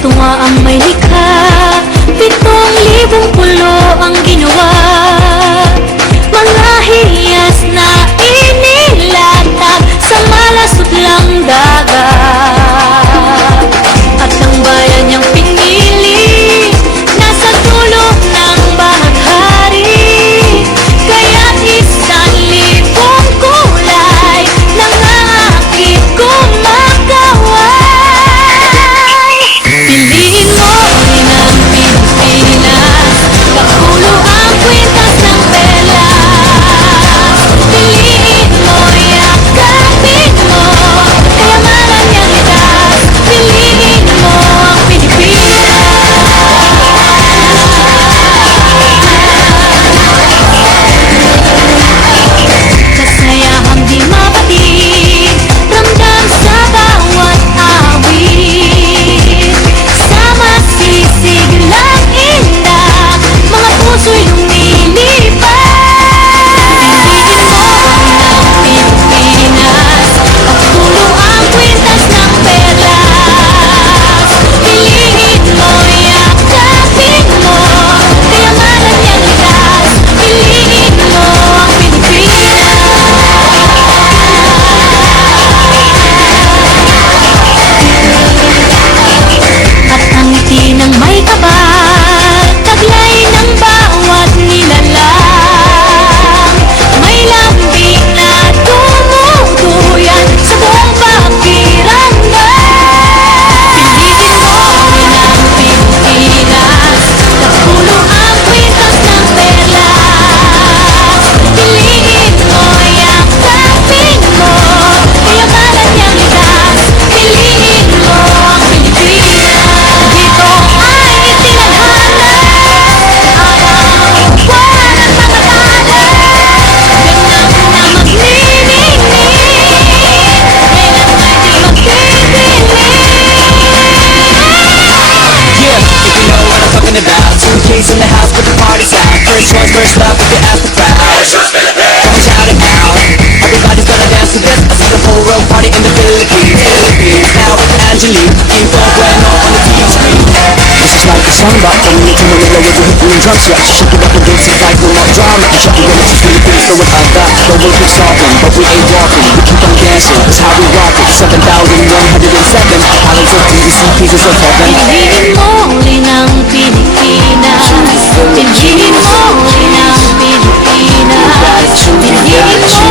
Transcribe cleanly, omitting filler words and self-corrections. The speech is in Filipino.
Tuwa ang may likha, 7,000 pulo ang ginawa. Mga hiyas na inilatag sa malasot lang dagat. At ang bayan niyang pinili nasa dulo ng bahaghari. Kaya't 1,000 kulay nangakit kumakaway. Piliin mo rin ang Pilipinas, kapulo ang kwintas ng pelas. Piliin mo, yakapin mo, kayamanan niyang litas. Piliin mo ang Pilipinas. Kasayahang di mapatid, ramdam sa bawat awit. Sama sisig lang indak, mga puso'y lumilipad. Piliin mo ang Pilipinas, kapulo ang kwintas ng perlas. Piliin mo, yakapin mo, kayamanan niyang litas. Piliin mo ang Pilipinas. At ang ngiti ng may kapal, taglay ng bawat nilalang. May lambing na tumutuyan sa buong pakiramdam. Piliin mo rin ang Pilipinas, kapulo ang kwintas ng perlas. Piliin mo, yakapin mo, kayamanan niyang litas. Piliin mo ang Pilipinas. Dito ay itinadhana ang buwan at mga tala. Ganap na magniningning, kailan ay di magpipili. Yeah, if you know what I'm talking about. 2K's in the house, but the party's out. First one's first love, if you ask the crowd. Come and shout it out. Everybody's gonna dance to this. I see the whole world party in the Philippines. Now with Angelique, Info Bueno on the TV screen. This is like a song about coming into Manila with the hip and drums. Yeah, shake it up and dance it like no more drama. And shut the limits, it's Philippines, so without that, no one keeps talking, but we ain't walking. We keep on dancing, that's how we rock it. 7,107 talents of BBC pieces of heaven. Piliin mo rin ang Pilipinas. Piliin mo rin ang Pilipinas. Piliin mo